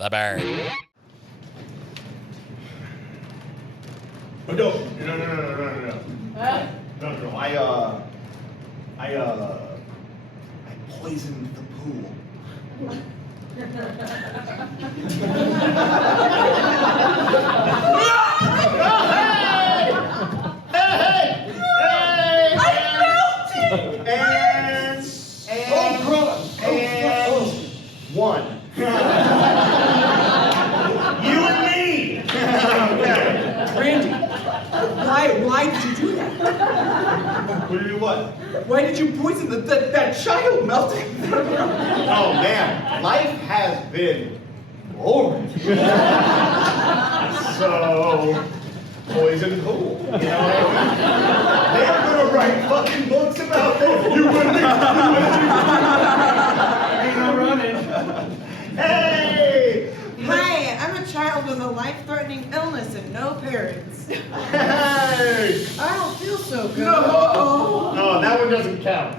the bird. But no. I poisoned the pool. One. You and me. Randy, why did you do that? What do you do what? Why did you poison that child melting? Oh man, life has been boring. So, poison pool. You know what I mean? They're gonna write fucking books about this. You and me. Ain't no running. Hey! Hi, I'm a child with a life-threatening illness and no parents. Hey! I don't feel so good. No, that one doesn't count.